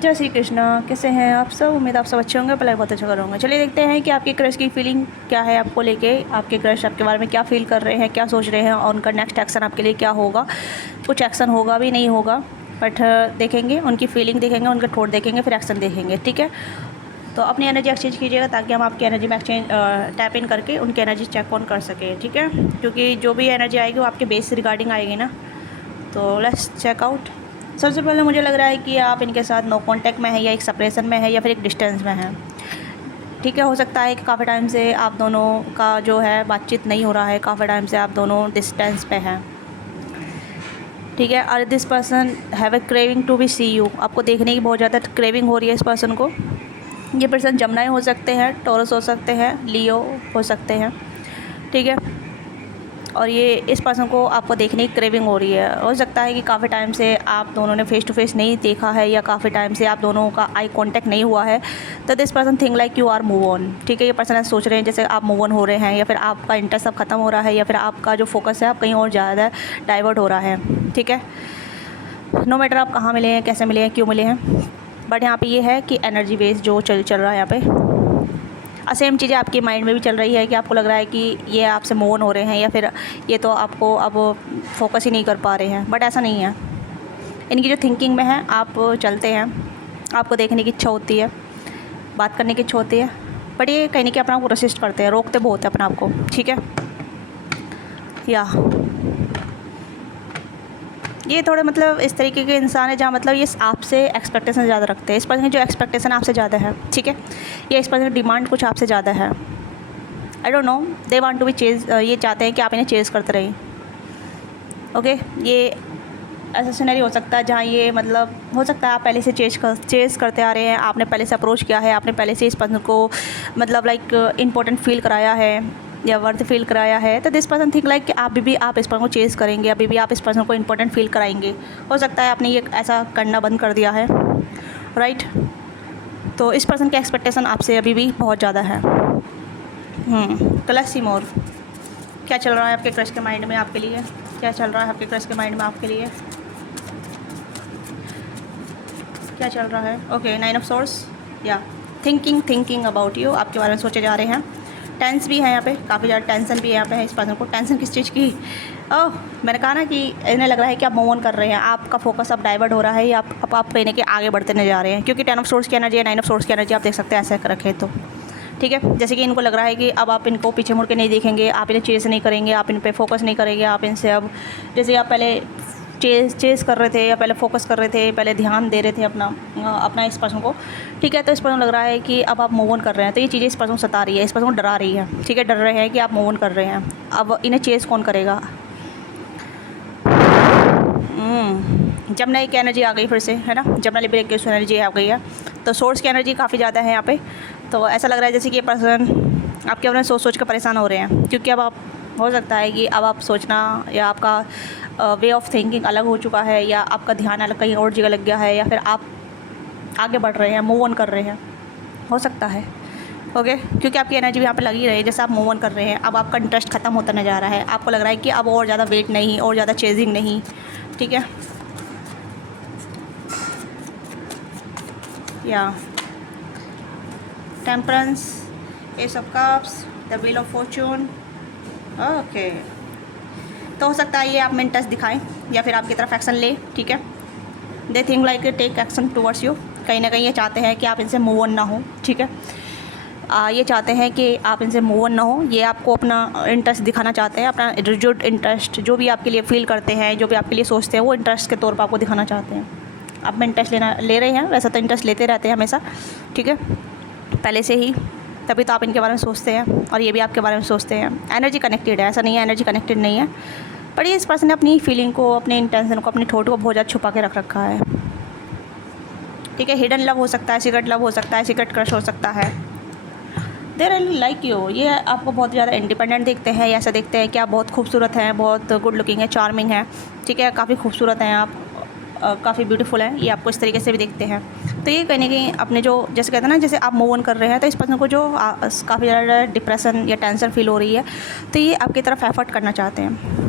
जय श्री कृष्णा। कैसे हैं आप सब? उम्मीद आप सब अच्छे होंगे, भले बहुत अच्छा करूँगा। चलिए देखते हैं कि आपके क्रश की फीलिंग क्या है आपको लेके। आपके क्रश आपके बारे में क्या फ़ील कर रहे हैं, क्या सोच रहे हैं और उनका नेक्स्ट एक्शन आपके लिए क्या होगा। कुछ एक्शन होगा भी, नहीं होगा, बट देखेंगे, उनकी फीलिंग देखेंगे, उनका थॉट देखेंगे, फिर एक्शन देखेंगे। ठीक है, तो अपनी एनर्जी एक्सचेंज कीजिएगा ताकि हम आपकी एनर्जी में एक्सचेंज टैप इन करके उनकी एनर्जी चेक ऑन कर सकें। ठीक है, क्योंकि जो भी एनर्जी आएगी वो आपके बेस से रिगार्डिंग आएगी ना। तो लेट्स चेक आउट। सबसे पहले मुझे लग रहा है कि आप इनके साथ नो कांटेक्ट में है, या एक सेपरेशन में है, या फिर एक डिस्टेंस में है। ठीक है, हो सकता है कि काफ़ी टाइम से आप दोनों का जो है बातचीत नहीं हो रहा है, काफ़ी टाइम से आप दोनों डिस्टेंस पे हैं। ठीक है, और this person have a craving to be see you. आपको देखने की बहुत ज़्यादा क्रेविंग हो रही है इस पर्सन को। ये पर्सन जमनाई हो सकते हैं, टॉरस हो सकते हैं, लियो हो सकते हैं। ठीक है, और ये इस पर्सन को आपको देखने की क्रेविंग हो रही है। हो सकता है कि काफ़ी टाइम से आप दोनों ने फेस टू फेस नहीं देखा है, या काफ़ी टाइम से आप दोनों का आई कांटेक्ट नहीं हुआ है। तो this person think like you are move on. ठीक है, ये पर्सन सोच रहे हैं जैसे आप मूव ऑन हो रहे हैं, या फिर आपका इंटरेस्ट अब ख़त्म हो रहा है, या फिर आपका जो फोकस है आप कहीं और ज़्यादा डाइवर्ट हो रहा है। ठीक है, नो मैटर आप कहाँ मिले हैं, कैसे मिले हैं, क्यों मिले हैं, बट यहाँ पे ये है कि एनर्जी बेस जो चल रहा है यहाँ पे। सेम चीज़ें आपके माइंड में भी चल रही है कि आपको लग रहा है कि ये आपसे मूव ऑन हो रहे हैं, या फिर ये तो आपको अब फोकस ही नहीं कर पा रहे हैं। बट ऐसा नहीं है, इनकी जो थिंकिंग में है आप चलते हैं, आपको देखने की इच्छा होती है, बात करने की इच्छा होती है, बट ये कहीं ना कहीं अपने आप को रेसिस्ट करते हैं, रोकते बहुत है अपने आप को। ठीक है, या ये थोड़े मतलब इस तरीके के इंसान है जहाँ मतलब ये आपसे एक्सपेक्टेशन ज़्यादा रखते हैं। इस पर्सन की जो एक्सपेक्टेशन आपसे ज़्यादा है, ठीक है, ये इस पर्सन की डिमांड कुछ आपसे ज़्यादा है। I don't know, they want to be chase. ये चाहते हैं कि आप इन्हें चेज़ करते रहें। ओके, ये ऐसा सिनेरियो हो सकता है जहाँ ये मतलब हो सकता है आप पहले से चेज़ करते आ रहे हैं, आपने पहले से अप्रोच किया है, आपने पहले से इस पर्सन को मतलब लाइक इम्पोर्टेंट फील कराया है या वर्थ फील कराया है। तो दिस पर्सन थिंक लाइक कि आप इस पर्सन को चेज़ करेंगे, अभी भी आप इस पर्सन को इम्पोर्टेंट फील कराएंगे। हो सकता है आपने ये ऐसा करना बंद कर दिया है, राइट। तो इस पर्सन की एक्सपेक्टेशन आपसे अभी भी बहुत ज़्यादा है। तो लेट्स सी मोर। क्या चल रहा है आपके क्रश के माइंड में आपके लिए? क्या चल रहा है आपके क्रश के माइंड में आपके लिए? क्या चल रहा है? ओके, 9 ऑफ सोर्स, या थिंकिंग अबाउट यू, आपके बारे में सोचे जा रहे हैं। टेंस भी है यहाँ पे, काफ़ी ज़्यादा टेंशन भी है यहाँ पे। इस पर्सन को टेंशन किस चीज़ की? ओह, मैंने कहा ना कि इन्हें लग रहा है कि आप मूव ऑन कर रहे हैं, आपका फोकस अब डाइवर्ट हो रहा है, या आप कहीं ना कहीं आगे बढ़ते नजर आ रहे हैं। क्योंकि 10 ऑफ सोर्स की एनर्जी है, 9 ऑफ सोर्स की एनर्जी आप देख सकते हैं ऐसे रखें तो। ठीक है, जैसे कि इनको लग रहा है कि अब आप इनको पीछे मुड़ के नहीं देखेंगे, आप इन्हें चेज़ नहीं करेंगे, आप इन पे फोकस नहीं करेंगे, आप इनसे अब जैसे आप पहले चेज़ कर रहे थे, या पहले फोकस कर रहे थे, पहले ध्यान दे रहे थे अपना इस पर्सन को। ठीक है, तो इस पर्सन लग रहा है कि अब आप मूव ऑन कर रहे हैं, तो ये चीज़ें इस पर्सन को सता रही है, इस पर्सन को डरा रही है। ठीक है, डर रहे हैं कि आप मूव ऑन कर रहे हैं, अब इन्हें चेज़ कौन करेगा। जमुना की एनर्जी आ गई फिर से, है ना, जमुना लिब्रेशन एनर्जी आ गई है। तो सोर्स की एनर्जी काफ़ी ज़्यादा है यहाँ पे। तो ऐसा लग रहा है जैसे कि ये पर्सन आपके अपने सोच कर परेशान हो रहे हैं, क्योंकि अब आप हो सकता है कि अब आप सोचना या आपका वे ऑफ थिंकिंग अलग हो चुका है, या आपका ध्यान अलग कहीं और जगह लग गया है, या फिर आप आगे बढ़ रहे हैं, मूव ऑन कर रहे हैं, हो सकता है। ओके, क्योंकि आपकी एनर्जी यहाँ पे लगी रही है, जैसे आप मूव ऑन कर रहे हैं, अब आपका इंटरेस्ट ख़त्म होता नजर आ रहा है, आपको लग रहा है कि अब और ज़्यादा वेट नहीं, और ज़्यादा चेजिंग नहीं। ठीक है, या temperance, S of cups, the wheel of Fortune. Okay, तो हो सकता है ये आप में इंटरेस्ट दिखाएं, या फिर आपकी तरफ एक्शन ले। ठीक है, they think like take action towards you. कहीं ना कहीं ये चाहते हैं कि आप इनसे मूव ऑन ना हो। ठीक है, ये चाहते हैं कि आप इनसे मूव ऑन ना हो, ये आपको अपना इंटरेस्ट दिखाना चाहते हैं, अपना रिजिड इंटरेस्ट जो भी आपके लिए फील करते हैं, जो भी आपके लिए सोचते हैं, वो इंटरेस्ट के तौर पर आपको दिखाना चाहते हैं। आप में इंटरेस्ट ले रहे हैं, वैसा तो इंटरेस्ट लेते रहते हैं हमेशा। ठीक है, पहले से ही, तभी तो आप इनके बारे में सोचते हैं, और ये भी आपके बारे में सोचते हैं। एनर्जी कनेक्टेड है, ऐसा नहीं है एनर्जी कनेक्टेड नहीं है, पर ये इस पर्सन ने अपनी फीलिंग को, अपने इंटेंशन को, अपने थॉट को बहुत ज़्यादा छुपा के रख रखा है। ठीक है, हिडन लव हो सकता है, सीक्रेट लव हो सकता है, सीक्रेट क्रश हो सकता है। दे रियली लाइक यू, ये आपको बहुत ज़्यादा इंडिपेंडेंट देखते हैं, ऐसा देखते हैं कि आप बहुत खूबसूरत हैं, बहुत गुड लुकिंग है, चार्मिंग है। ठीक है, काफ़ी खूबसूरत हैं आप, काफ़ी ब्यूटीफुल हैं, ये आपको इस तरीके से भी देखते हैं। तो ये कहीं ना कहीं अपने जो जैसे कहते हैं ना, जैसे आप मूव ऑन कर रहे हैं, तो इस पर्सन को जो काफ़ी ज़्यादा डिप्रेशन या टेंशन फील हो रही है, तो ये आपकी तरफ एफर्ट करना चाहते हैं।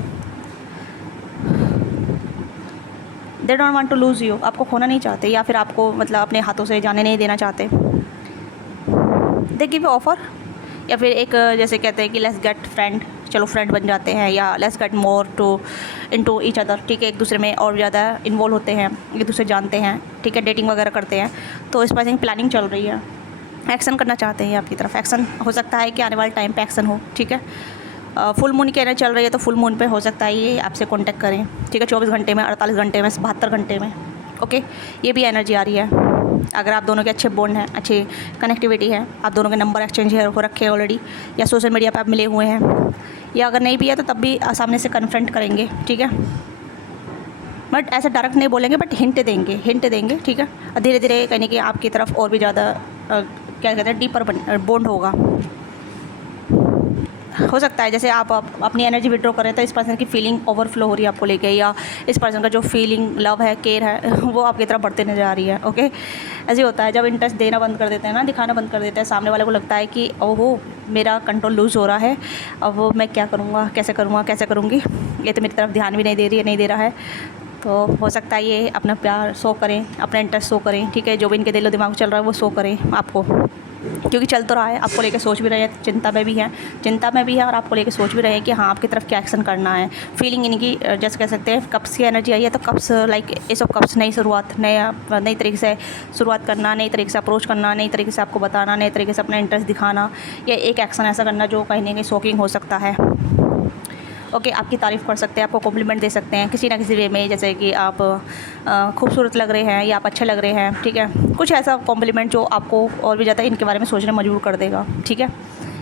They don't want to lose you, आपको खोना नहीं चाहते, या फिर आपको मतलब अपने हाथों से जाने नहीं देना चाहते। दे गिव ऑफ़र, या फिर एक जैसे कहते हैं कि लेट्स गेट फ्रेंड, चलो फ्रेंड बन जाते हैं, या let's get more into each other, ठीक है, एक दूसरे में और ज़्यादा इन्वॉल्व होते हैं, एक दूसरे जानते हैं, ठीक है, डेटिंग वगैरह करते हैं। तो इस पर प्लानिंग चल रही है, एक्शन करना चाहते हैं आपकी तरफ। एक्शन हो सकता है कि आने वाले टाइम पे एक्शन हो, ठीक है। फुल मून की एनर्जी चल रही है, तो फुल मून पे हो सकता है ये आपसे कांटेक्ट करें, ठीक है, 24 घंटे में, 48 घंटे में, 72 घंटे में, ओके। ये भी एनर्जी आ रही है। अगर आप दोनों के अच्छे बॉन्ड हैं, अच्छी कनेक्टिविटी है, आप दोनों के नंबर एक्सचेंज हो रखे हैं ऑलरेडी, या सोशल मीडिया पे आप मिले हुए हैं, या अगर नहीं भी है तो तब भी सामने से कन्फ्रंट करेंगे, ठीक है। बट ऐसे डायरेक्ट नहीं बोलेंगे, बट हिंट देंगे, ठीक है। और धीरे धीरे कहने की आपकी तरफ और भी ज़्यादा क्या कहते हैं डीपर बॉन्ड होगा। हो सकता है जैसे आप अपनी एनर्जी विड्रॉ करें तो इस पर्सन की फीलिंग ओवरफ्लो हो रही है आपको लेके, या इस पर्सन का जो फीलिंग लव है, केयर है, वो आपकी तरफ बढ़ते नजर आ रही है, ओके। ऐसे होता है जब इंटरेस्ट देना बंद कर देते हैं ना, दिखाना बंद कर देते हैं, सामने वाले को लगता है कि ओहो मेरा कंट्रोल लूज़ हो रहा है, अब मैं क्या करूँगा, कैसे करूँगी, ये तो मेरी तरफ ध्यान भी नहीं दे रही है, नहीं दे रहा है। तो हो सकता है ये अपना प्यार शो करें, अपना इंटरेस्ट शो करें, ठीक है, जो भी इनके दिलो दिमाग चल रहा है वो शो करें आपको, क्योंकि चल तो रहा है, आपको लेके सोच भी रहे हैं, चिंता में भी है और आपको लेके सोच भी रहे हैं कि हाँ आपकी तरफ क्या एक्शन करना है। फीलिंग इनकी जैसे कह सकते हैं कप्स की एनर्जी आई है, तो cups like S of cups, नई शुरुआत, नई तरीके से शुरुआत करना, नई तरीके से अप्रोच करना, नई तरीके से आपको बताना, नई तरीके से अपना इंटरेस्ट दिखाना, या एक एक्शन ऐसा करना जो कहीं ना कहीं शॉकिंग हो सकता है, ओके। आपकी तारीफ़ कर सकते हैं, आपको कॉम्प्लीमेंट दे सकते हैं किसी ना किसी वे में, जैसे कि आप खूबसूरत लग रहे हैं या आप अच्छे लग रहे हैं, ठीक है, कुछ ऐसा कॉम्प्लीमेंट जो आपको और भी ज़्यादा इनके बारे में सोचने मजबूर कर देगा, ठीक है।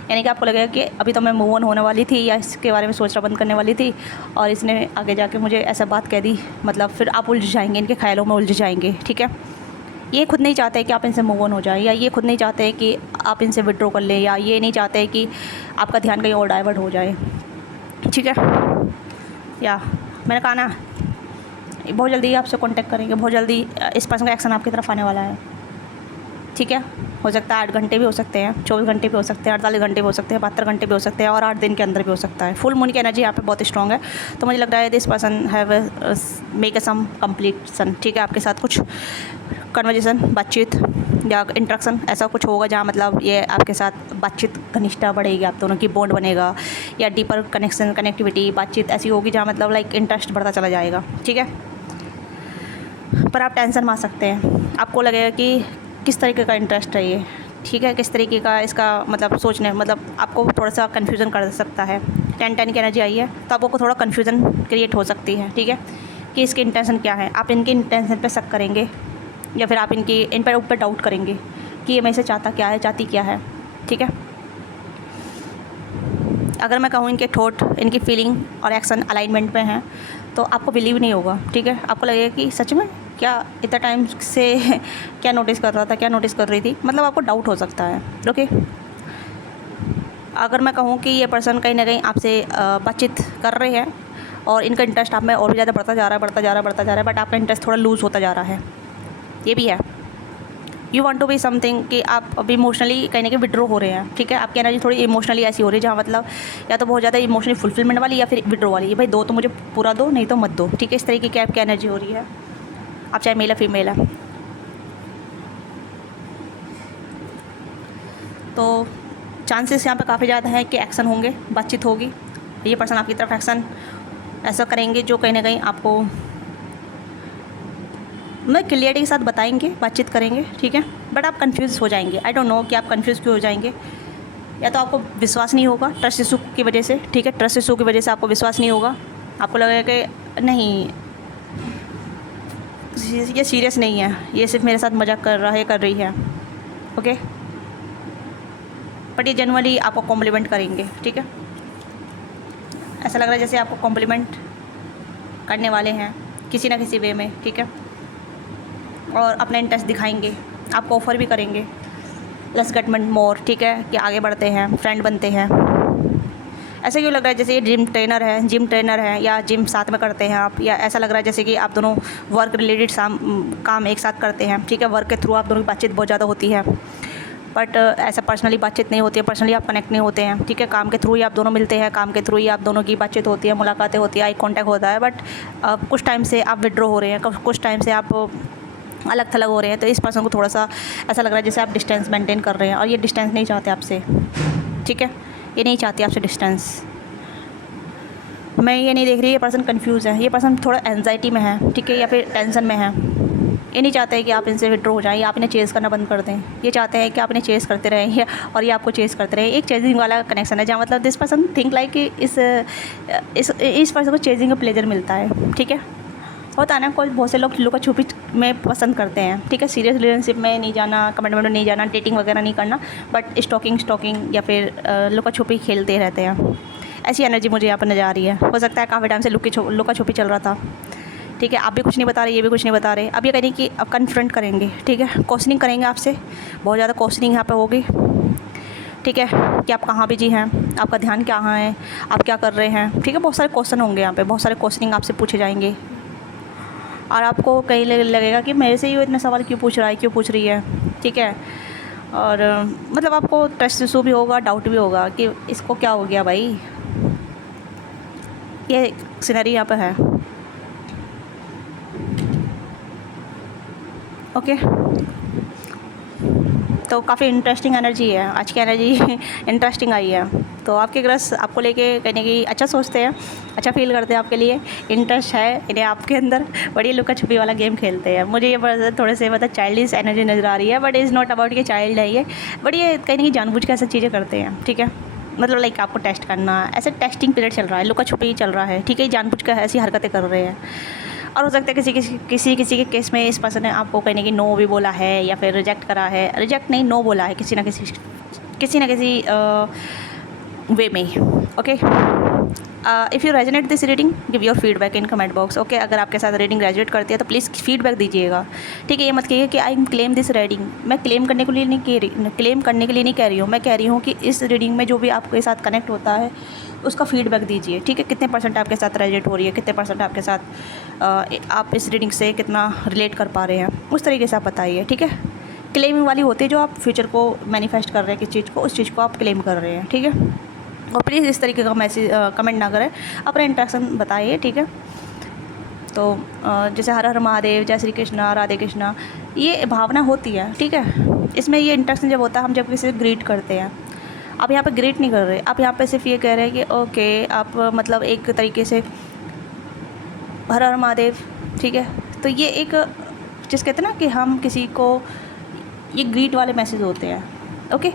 यानी कि आपको लगेगा कि अभी तो मैं मूव ऑन होने वाली थी या इसके बारे में सोचना बंद करने वाली थी, और इसने आगे जाके मुझे ऐसा बात कह दी, मतलब फिर आप उलझ जाएंगे, इनके ख्यालों में उलझ जाएंगे, ठीक है। ये खुद नहीं चाहते कि आप इनसे मूव ऑन हो जाएं, या ये खुद नहीं चाहते कि आप इनसे विड्रॉ कर लें, या ये नहीं चाहते कि आपका ध्यान कहीं और डाइवर्ट हो जाए, ठीक है। या मैंने कहा ना बहुत जल्दी आपसे कांटेक्ट करेंगे, बहुत जल्दी इस पर्सन का एक्शन आपकी तरफ आने वाला है, ठीक है। हो सकता है 8 घंटे भी हो सकते हैं, 24 घंटे भी हो सकते हैं, 48 घंटे भी हो सकते हैं, 72 घंटे भी हो सकते हैं, और 8 दिन के अंदर भी हो सकता है। फुल मून की एनर्जी यहाँ पे बहुत स्ट्रॉन्ग है, तो मुझे लग रहा है this person have make some completion, ठीक है। आपके साथ कुछ कन्वर्जेसन, बातचीत या इंट्रैक्शन ऐसा कुछ होगा जहाँ मतलब ये आपके साथ बातचीत घनिष्ठता बढ़ेगी, आप दोनों की बॉन्ड बनेगा, या डीपर कनेक्टिविटी बातचीत ऐसी होगी जहाँ मतलब लाइक इंटरेस्ट बढ़ता चला जाएगा, ठीक है। पर आप टेंशन में आ सकते हैं, आपको लगेगा कि किस तरीके का इंटरेस्ट है ये, ठीक है, किस तरीके का इसका मतलब सोचने, मतलब आपको थोड़ा सा कन्फ्यूज़न कर सकता है। 10 की एनर्जी आई है तो आपको थोड़ा कन्फ्यूज़न क्रिएट हो सकती है, ठीक है, कि इसके इंटेंशन क्या है। आप इनके इंटेंशन पे शक करेंगे, या फिर आप इन पर ऊपर डाउट करेंगे कि ये मेरे से चाहता क्या है, चाहती क्या है, ठीक है। अगर मैं कहूँ इनके थॉट, इनकी फीलिंग और एक्शन अलाइनमेंट पे हैं तो आपको बिलीव नहीं होगा, ठीक है। आपको लगेगा कि सच में क्या इतना टाइम से क्या नोटिस कर रहा था, क्या नोटिस कर रही थी, मतलब आपको डाउट हो सकता है, ओके। अगर मैं कहूँ कि ये पर्सन कहीं ना कहीं आपसे बातचीत कर रहे हैं और इनका इंटरेस्ट आप में और भी ज़्यादा बढ़ता जा रहा है, बट आपका इंटरेस्ट थोड़ा लूज़ होता जा रहा है, ये भी है। You want to be something कि आप अभी इमोशनली कहीं ना कहीं विड्रॉ हो रहे हैं, ठीक है। आपकी एनर्जी थोड़ी इमोशनली ऐसी हो रही है जहाँ मतलब या तो बहुत ज़्यादा इमोशनली फुलफिलमेंट वाली, या फिर विड्रॉ वाली, भाई दो तो मुझे पूरा दो, नहीं तो मत दो, ठीक है। इस तरीके की आपकी एनर्जी हो रही है, आप चाहे मेल या फीमेल है। तो चांसेस यहाँ पे काफ़ी ज़्यादा है कि एक्शन होंगे, बातचीत होगी, ये पर्सन आपकी तरफ एक्शन ऐसा करेंगे जो कहीं ना कहीं आपको मैं क्लियरिटी के साथ बताएंगे, बातचीत करेंगे, ठीक है। बट आप कंफ्यूज हो जाएंगे, आई डोंट नो कि आप कंफ्यूज क्यों हो जाएंगे। या तो आपको विश्वास नहीं होगा ट्रस्ट इशू की वजह से, ठीक है, ट्रस्ट इशू की वजह से आपको विश्वास नहीं होगा, आपको लगेगा कि नहीं ये सीरियस नहीं है, ये सिर्फ मेरे साथ मजाक कर रही है, ओके। बट ये जनरली आपको कॉम्प्लीमेंट करेंगे, ठीक है। ऐसा लग रहा है जैसे आपको कॉम्प्लीमेंट करने वाले हैं किसी ना किसी वे में, ठीक है, और अपना इंटरेस्ट दिखाएंगे, आपको ऑफ़र भी करेंगे, लेट्स गेट मोर, ठीक है, कि आगे बढ़ते हैं, फ्रेंड बनते हैं। ऐसा क्यों लग रहा है जैसे ये जिम ट्रेनर है या जिम साथ में करते हैं आप, या ऐसा लग रहा है जैसे कि आप दोनों वर्क रिलेटेड काम एक साथ करते हैं, ठीक है। वर्क के थ्रू आप दोनों की बातचीत बहुत ज़्यादा होती है, बट ऐसा पर्सनली बातचीत नहीं होती है, पर्सनली आप कनेक्ट नहीं होते हैं, ठीक है। काम के थ्रू ही आप दोनों मिलते हैं, काम के थ्रू ही आप दोनों की बातचीत होती है, मुलाकातें होती है, आई कॉन्टैक्ट होता है। बट कुछ टाइम से आप विड्रॉ हो रहे हैं, कुछ टाइम से आप अलग थलग हो रहे हैं, तो इस पर्सन को थोड़ा सा ऐसा लग रहा है जैसे आप डिस्टेंस मेंटेन कर रहे हैं, और ये डिस्टेंस नहीं चाहते आपसे, ठीक है। ये नहीं चाहती आपसे डिस्टेंस। मैं ये नहीं देख रही ये पर्सन कंफ्यूज है, ये पर्सन थोड़ा एंजाइटी में है, ठीक है, या फिर टेंशन में है। ये नहीं चाहते हैं कि आप इनसे विड्रॉ हो जाएं, या आप इन्हें चेज़ करना बंद कर दें। ये चाहते हैं कि आप इन्हें चेज़ करते रहें और ये आपको चेज़ करते रहें। एक चेजिंग वाला कनेक्शन है, जहाँ मतलब दिस पर्सन थिंक लाइक कि इस पर्सन को चेजिंग का प्लेजर मिलता है, ठीक है। होता है ना, कोई बहुत से लोग लुका छुपी में पसंद करते हैं, ठीक है। सीरियस रिलेशनशिप में नहीं जाना, कमिटमेंट में नहीं जाना, डेटिंग वगैरह नहीं करना, बट स्टॉकिंग या फिर लुका छुपी खेलते रहते हैं। ऐसी एनर्जी मुझे यहाँ पर नज़र आ रही है। हो सकता है काफ़ी टाइम से लुका छुपी चल रहा था, ठीक है। आप भी कुछ नहीं बता रहे, ये भी कुछ नहीं बता रहे। अब ये कहेंगे कि अब कन्फ्रंट करेंगे, ठीक है, क्वेश्चनिंग करेंगे आपसे, बहुत ज़्यादा क्वेश्चनिंग यहाँ पे होगी, ठीक है, कि आप कहाँ बिजी हैं, आपका ध्यान कहाँ है, आप क्या कर रहे हैं, ठीक है। बहुत सारे क्वेश्चन होंगे यहाँ पे, बहुत सारे क्वेश्चनिंग आपसे पूछे जाएंगे, और आपको कहीं लगेगा कि मेरे से ये इतने सवाल क्यों पूछ रहा है, क्यों पूछ रही है, ठीक है। और मतलब आपको ट्रस्ट इशू भी होगा, डाउट भी होगा कि इसको क्या हो गया भाई। ये सिनेरियो यहाँ पे है, ओके। तो काफ़ी इंटरेस्टिंग एनर्जी है आज की, एनर्जी इंटरेस्टिंग आई है। तो आपके ग्रस आपको लेके कहने की अच्छा सोचते हैं, अच्छा फील करते हैं, आपके लिए इंटरेस्ट है इन्हें आपके अंदर, बड़ी लुका छुपी वाला गेम खेलते हैं। मुझे ये थोड़े से मतलब चाइल्डिश एनर्जी नज़र आ रही है, बट इज़ नॉट अबाउट कि चाइल्ड है ये, बट ये कहने की जानबूझ के ऐसी चीज़ें करते हैं, ठीक है। मतलब लाइक आपको टेस्ट करना, ऐसे टेस्टिंग पीरियड चल रहा है, लुका छुपी चल रहा है, ठीक है। जानबूझ कर ऐसी हरकतें कर रहे हैं। और हो सकता है किसी के केस में इस पर्सन ने आपको कहने की नो भी बोला है, या फिर रिजेक्ट करा है, रिजेक्ट नहीं नो बोला है किसी ना किसी वे में, okay. If you resonate this reading give your feedback in comment box, okay. अगर आपके साथ रीडिंग रेजोनेट करती है तो प्लीज़ फीडबैक दीजिएगा, ठीक है। ये मत कहिए कि आई क्लेम दिस रीडिंग, मैं क्लेम करने के लिए नहीं कह रही हूँ, मैं कह रही हूँ कि इस रीडिंग में जो भी आपके साथ कनेक्ट होता है उसका फीडबैक दीजिए, ठीक है। कितने परसेंट आपके साथ रेजोनेट हो रही है, कितने परसेंट आपके साथ आप इस रीडिंग से कितना रिलेट कर पा रहे हैं, उस तरीके से आप बताइए, ठीक है। क्लेमिंग वाली होती है जो आप फ्यूचर को मैनिफेस्ट कर रहे हैं, किस चीज़ को, उस चीज़ को आप क्लेम कर रहे हैं, ठीक है। और प्लीज़ इस तरीके का मैसेज कमेंट ना करें, अपना इंट्रैक्शन बताइए, ठीक है। तो जैसे हर हर महादेव, जय श्री कृष्णा, राधे कृष्णा, ये भावना होती है, ठीक है। इसमें ये इंट्रैक्शन जब होता है, हम जब किसी से ग्रीट करते हैं, आप यहाँ पे ग्रीट नहीं कर रहे, आप यहाँ पे सिर्फ ये कह रहे हैं कि ओके, आप मतलब एक तरीके से हर हर महादेव, ठीक है। तो ये एक जिस कहते हैं ना कि हम किसी को, ये ग्रीट वाले मैसेज होते हैं, ओके।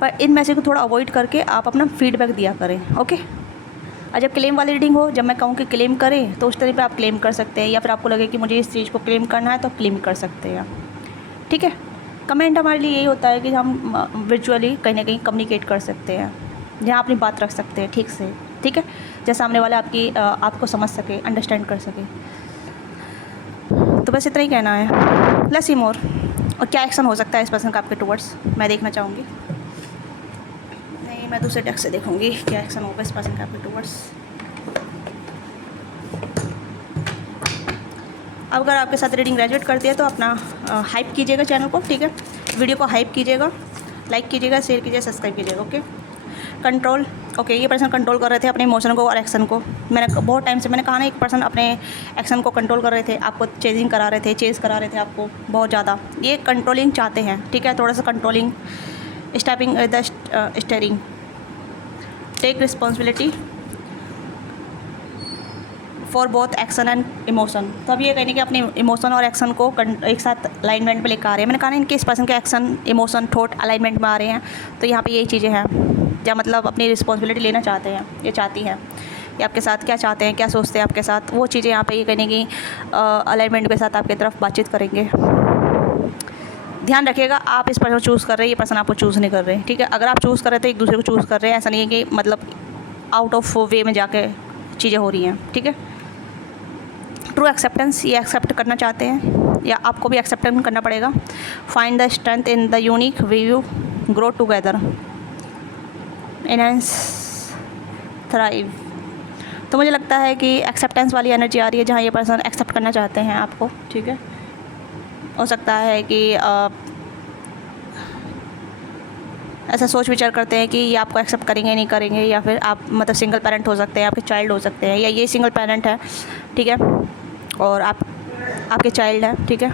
पर इन मैसेज को थोड़ा अवॉइड करके आप अपना फीडबैक दिया करें, ओके। और जब क्लेम वाली रीडिंग हो, जब मैं कहूँ कि क्लेम करें, तो उस तरह पे आप क्लेम कर सकते हैं, या फिर आपको लगे कि मुझे इस चीज़ को क्लेम करना है तो क्लेम कर सकते हैं, ठीक है। कमेंट हमारे लिए यही होता है कि हम विजुअली कहीं ना कहीं कम्युनिकेट कर सकते हैं, जहाँ अपनी बात रख सकते हैं ठीक से, ठीक है, जैसे सामने वाला आपको समझ सके, अंडरस्टैंड कर सके। तो बस इतना ही कहना है, लेट्स सी मोर। और क्या एक्शन हो सकता है इस पर्सन का आपके टुवर्ड्स, मैं देखना चाहूँगी। नहीं, मैं दूसरे डेस्क से देखूँगी क्या एक्शन होगा इस पर्सन का आपके टुवर्ड्स। अब अगर आपके साथ रीडिंग ग्रेजुएट करती है तो अपना हाइप कीजिएगा चैनल को, ठीक है। वीडियो को हाइप कीजिएगा, लाइक कीजिएगा, शेयर कीजिएगा, सब्सक्राइब कीजिएगा, ओके। Control, okay. ये पर्सन कंट्रोल कर रहे थे अपने इमोशन को और एक्शन को। मैंने बहुत टाइम से मैंने कहा ना, एक पर्सन अपने एक्शन को कंट्रोल कर रहे थे, आपको चेज़ करा रहे थे आपको बहुत ज़्यादा। ये कंट्रोलिंग चाहते हैं, ठीक है, थोड़ा सा controlling, stepping the steering, take responsibility for both action and emotion. तो अब ये कहने कि अपने इमोशन और एक्शन को एक साथ अलाइनमेंट में लेकर आ रहे हैं। मैंने कहा ना, इनके इस पर्सन के एक्शन, इमोशन, थॉट अलाइनमेंट में आ रहे हैं। तो यहाँ पे यही चीज़ें हैं, या मतलब अपनी रिस्पॉन्सिबिलिटी लेना चाहते हैं, ये चाहती हैं कि आपके साथ क्या चाहते हैं, क्या सोचते हैं आपके साथ, वो चीज़ें यहाँ पे ये कहने की अलाइनमेंट के साथ आपकी तरफ बातचीत करेंगे। ध्यान रखिएगा, आप इस पर्सन को चूज़ कर रहे हैं, ये पर्सन आपको चूज़ नहीं कर रहे, ठीक है। अगर आप चूज़ कर रहे हैं तो एक दूसरे को चूज़ कर रहे हैं, ऐसा नहीं है कि मतलब आउट ऑफ वे में जाके चीज़ें हो रही हैं, ठीक है। ट्रू एक्सेप्टेंस, ये एक्सेप्ट करना चाहते हैं, या आपको भी एक्सेप्टेंस करना पड़ेगा। Find the strength in the unique way you grow together, enhance, thrive. तो मुझे लगता है कि एक्सेप्टेंस वाली एनर्जी आ रही है, जहाँ ये पर्सन एक्सेप्ट करना चाहते हैं आपको, ठीक है। हो सकता है कि ऐसा सोच विचार करते हैं कि ये आपको एक्सेप्ट करेंगे नहीं करेंगे, या फिर आप मतलब सिंगल पेरेंट हो सकते हैं, आपके चाइल्ड हो सकते हैं, या ये सिंगल पेरेंट है, ठीक है, और आपके चाइल्ड है, ठीक है,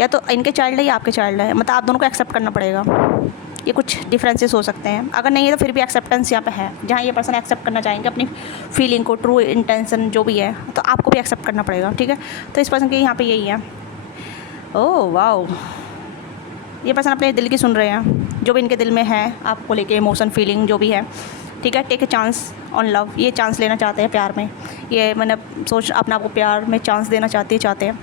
या तो इनके चाइल्ड है या आपके चाइल्ड है, मतलब आप दोनों को एक्सेप्ट करना पड़ेगा। ये कुछ डिफरेंसेस हो सकते हैं, अगर नहीं है तो फिर भी एक्सेप्टेंस यहाँ पे है, जहाँ ये पर्सन एक्सेप्ट करना चाहेंगे अपनी फीलिंग को, ट्रू इंटेंशन जो भी है, तो आपको भी एक्सेप्ट करना पड़ेगा, ठीक है। तो इस पर्सन के यहाँ पे यही है। ओह वाओ, ये पर्सन अपने दिल की सुन रहे हैं, जो भी इनके दिल में है आपको लेके, इमोशन फीलिंग जो भी है, ठीक है। Take a chance on love, ये चांस लेना चाहते हैं प्यार में, ये मतलब सोच अपना आपको प्यार में चांस देना चाहते हैं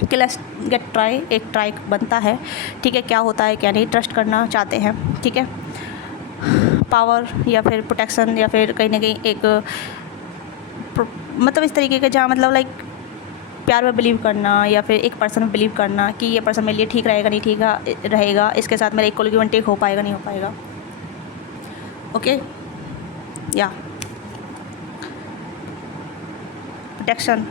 कि लेट्स गेट ट्राई, एक ट्राई बनता है, ठीक है, क्या होता है क्या नहीं, ट्रस्ट करना चाहते हैं, ठीक है। पावर या फिर प्रोटेक्शन या फिर कहीं ना कहीं एक मतलब इस तरीके का, जहाँ मतलब लाइक प्यार में बिलीव करना या फिर एक पर्सन में बिलीव करना कि ये पर्सन मेरे लिए ठीक रहेगा नहीं ठीक रहेगा, इसके साथ मेरा इक्वल गिव एंड टेक हो पाएगा नहीं हो पाएगा, ओके। या protection,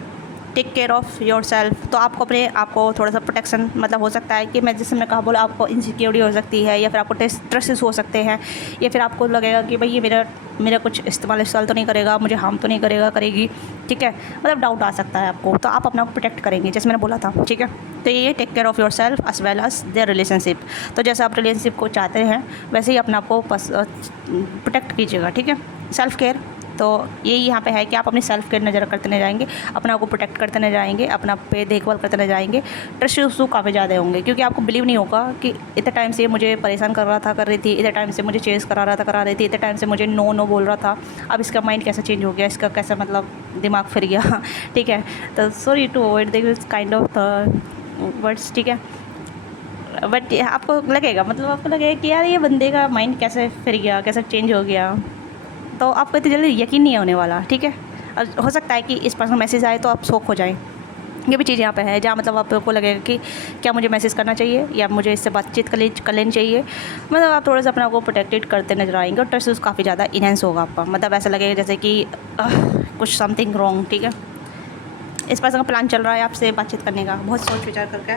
take care of your self, तो आपको अपने आप को थोड़ा सा प्रोटेक्शन, मतलब हो सकता है कि मैं जिससे मैंने कहा बोला, आपको इनसिक्योरिटी हो सकती है, या फिर आपको स्ट्रेसेस हो सकते हैं, या फिर आपको लगेगा कि भाई ये मेरा कुछ इस्तेमाल तो नहीं करेगा, मुझे हार्म तो नहीं करेगी, ठीक है, मतलब डाउट आ सकता है आपको, तो आप अपने आप को प्रोटेक्ट करेंगे जैसे मैंने बोला था, ठीक है। तो ये take care of your self as well as their relationship, तो जैसे आप रिलेशनशिप को चाहते हैं वैसे ही अपने आप को प्रोटेक्ट कीजिएगा, ठीक है। सेल्फ केयर, तो ये यहाँ पे है कि आप अपनी सेल्फ केयर नज़र करते न जाएंगे, अपने आप को प्रोटेक्ट करते न जाएंगे, अपना पे देखभाल करते न जाएंगे, ट्रस्ट इशू काफ़ी ज़्यादा होंगे, क्योंकि आपको बिलीव नहीं होगा कि इतने टाइम से ये मुझे परेशान कर रही थी, इतने टाइम से मुझे चेस करा रही थी, इतने टाइम से मुझे नो बोल रहा था, अब इसका माइंड कैसे चेंज हो गया, इसका कैसा मतलब दिमाग फिर गया, ठीक है। तो sorry to avoid this kind of words, ठीक है, बट आपको लगेगा, मतलब आपको लगेगा कि यार ये बंदे का माइंड कैसे फिर गया, कैसे चेंज हो गया, तो आपको इतनी जल्दी यकीन नहीं होने वाला, ठीक है। और हो सकता है कि इस पर्सन मैसेज आए तो आप शॉक हो जाएं, ये भी चीज़ यहाँ पे है, जहाँ मतलब आपको लगेगा कि क्या मुझे मैसेज करना चाहिए या मुझे इससे बातचीत कर लेनी चाहिए, मतलब आप थोड़ा सा अपने आप को प्रोटेक्टेड करते नजर आएंगे, और ट्रस्ट काफ़ी ज़्यादा इनहेंस होगा आपका, मतलब ऐसा लगेगा जैसे कि कुछ समथिंग रॉन्ग, ठीक है। इस पर्सन का प्लान चल रहा है आपसे बातचीत करने का, बहुत सोच विचार करके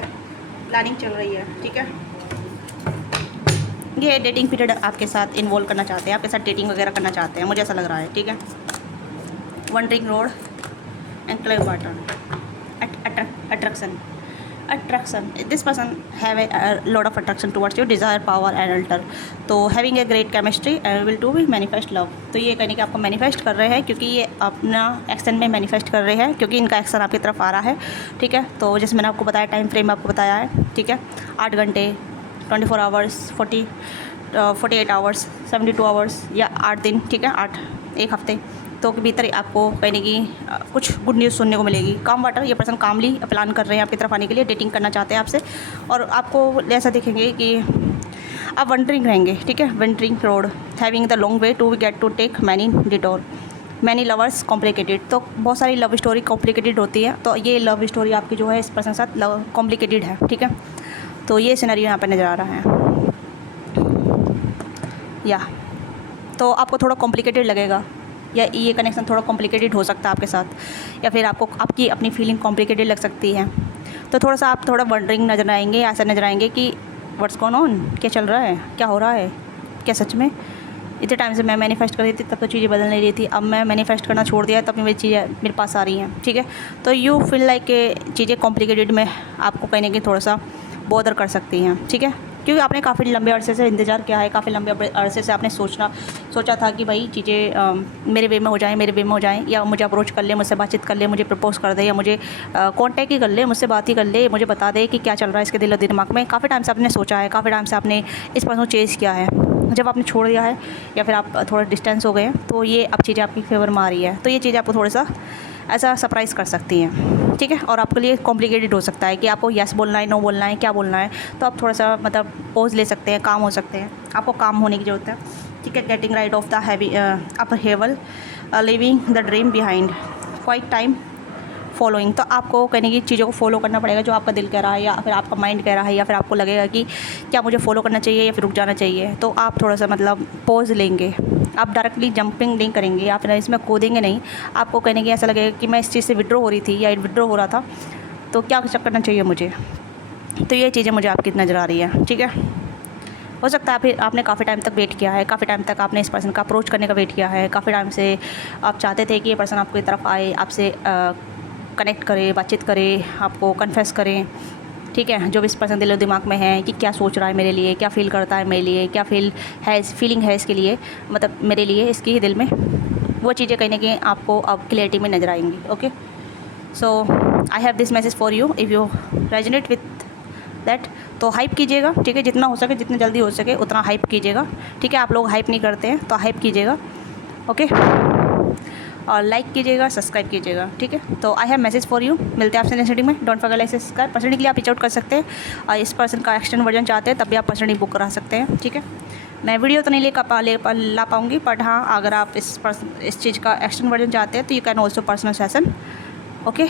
प्लानिंग चल रही है, ठीक है। ये डेटिंग पीरियड आपके साथ इन्वॉल्व करना चाहते हैं, आपके साथ डेटिंग वगैरह करना चाहते हैं, मुझे ऐसा लग रहा है, ठीक है। Wandering road and clear water, attraction, this person have a lot of attraction towards you, desire, power and altar, तो having a great chemistry and will to be manifest love, तो ये कहने कि आपको मैनिफेस्ट कर रहे हैं, क्योंकि ये अपना एक्शन में मैनिफेस्ट कर रहे हैं, क्योंकि इनका एक्शन आपकी तरफ आ रहा है, ठीक है। तो जैसे मैंने आपको बताया, टाइम फ्रेम आपको बताया है, ठीक है, 8 घंटे, 24 आवर्स, 48 आवर्स, 72 आवर्स, या 8 दिन, ठीक है, 1 हफ्ते तो के भीतर आपको कहने की कुछ गुड न्यूज़ सुनने को मिलेगी। काम वाटर, ये पर्सन कामली प्लान कर रहे हैं आपकी तरफ आने के लिए, डेटिंग करना चाहते हैं आपसे, और आपको ऐसा देखेंगे कि आप वंडरिंग रहेंगे, ठीक है। Wandering road, having the long way to get to take many detour, many lovers complicated, तो बहुत सारी लव स्टोरी कॉम्प्लिकेटेड होती है, तो ये लव स्टोरी आपकी जो है इस पर्सन के साथ लव कॉम्प्लिकेटेड है, ठीक है। तो ये सिनेरियो यहाँ पर नज़र आ रहा है, या तो आपको थोड़ा कॉम्प्लिकेटेड लगेगा, या ये कनेक्शन थोड़ा कॉम्प्लिकेटेड हो सकता है आपके साथ, या फिर आपको आपकी अपनी फीलिंग कॉम्प्लिकेटेड लग सकती है, तो थोड़ा सा आप थोड़ा वंडरिंग नज़र आएंगे, ऐसा नज़र आएंगे कि व्हाट्स गोइंग ऑन, क्या चल रहा है, क्या हो रहा है, क्या सच में इतने टाइम से मैं मैनिफेस्ट कर रही थी तब तो चीज़ें बदल नहीं रही थी, अब मैं मैनिफेस्ट करना छोड़ दिया तब मेरी चीज़ें मेरे पास आ रही हैं, ठीक है। तो यू फील लाइक चीज़ें कॉम्प्लिकेटेड में आपको कहने की थोड़ा सा बॉदर कर सकती हैं, ठीक है, क्योंकि आपने काफ़ी लंबे अरसे से इंतज़ार किया है, काफ़ी लंबे अरसे से आपने सोचा था कि भाई चीज़ें मेरे वे में हो जाएं, या मुझे अप्रोच कर ले, मुझसे बातचीत कर ले, मुझे प्रपोज कर दे, या मुझे कांटेक्ट ही कर ले, मुझसे बात ही कर ले, मुझे बता दे कि क्या चल रहा है इसके दिल और दिमाग में। काफ़ी टाइम से आपने सोचा है, काफ़ी टाइम से आपने इस पर्सन को चेज़ किया है, जब आपने छोड़ दिया है या फिर आप थोड़ा डिस्टेंस हो गए हैं, तो ये अब चीज़ें आपकी फेवर में आ रही है, तो ये चीज़ें आपको थोड़ा सा ऐसा सरप्राइज़ कर सकती हैं, ठीक है। और आपके लिए कॉम्प्लिकेटेड हो सकता है कि आपको यस बोलना है, नो बोलना है, क्या बोलना है, तो आप थोड़ा सा मतलब पॉज ले सकते हैं, काम हो सकते हैं, आपको काम होने की ज़रूरत है, ठीक है। Getting right off the heavy upheaval, leaving the dream behind, quiet time following, तो आपको कहने की चीज़ों को फॉलो करना पड़ेगा जो आपका दिल कह रहा है, या फिर आपका माइंड कह रहा है, या फिर आपको लगेगा कि क्या मुझे फॉलो करना चाहिए या फिर रुक जाना चाहिए, तो आप थोड़ा सा मतलब पॉज लेंगे, आप डायरेक्टली जंपिंग नहीं करेंगे, या फिर इसमें कूदेंगे नहीं, आपको कहने की ऐसा लगेगा कि मैं इस चीज़ से विड्रॉ हो रही थी या विड्रॉ हो रहा था, तो क्या करना चाहिए मुझे, तो ये चीज़ें मुझे आपकी नज़र आ रही है, ठीक है। हो सकता है आपने काफ़ी टाइम तक वेट किया है, काफ़ी टाइम तक आपने इस पर्सन का अप्रोच करने का वेट किया है, काफ़ी टाइम से आप चाहते थे कि ये पर्सन आपकी तरफ आए, आपसे कनेक्ट करे, बातचीत करे, आपको कन्फेस करें, ठीक है, जो भी इस पर्सन दिलो दिमाग में है कि क्या सोच रहा है मेरे लिए, क्या फ़ील करता है मेरे लिए, क्या फीलिंग है इसके लिए, मतलब मेरे लिए इसके दिल में, वो चीज़ें कहीं ना कहीं आपको अब क्लियरिटी में नज़र आएंगी। Okay, so I have this message for you, if you resonate with that तो हाइप कीजिएगा, ठीक है, जितना हो सके, जितनी जल्दी हो सके उतना हाइप कीजिएगा, ठीक है। आप लोग हाइप नहीं करते हैं तो हाइप कीजिएगा, ओके, और लाइक कीजिएगा, सब्सक्राइब कीजिएगा, ठीक है। तो I have message for you, मिलते हैं आपसे नेक्स्ट वीडियो में। Don't forget like subscribe. Personally के लिए आप रीच आउट कर सकते हैं, और इस पर्सन का एक्सटेंड वर्जन चाहते हैं तब भी आप पर्सनली बुक करा सकते हैं, ठीक है। मैं वीडियो तो नहीं ला पाऊँगी, बट हाँ, अगर आप इस चीज़ का एक्सटेंड वर्जन चाहते हैं तो you can also personal session, okay.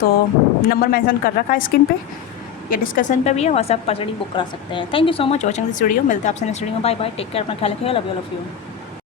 तो नंबर मेंशन कर रखा है स्क्रीन पे या डिस्कशन पे भी है, वहाँ से आप पर्सनली बुक करा सकते हैं। Thank you so much watching this video. मिलते हैं आपसे नेक्स्ट वीडियो में। बाय बाय, टेक केयर, अपना ख्याल रखिए, love you all of you.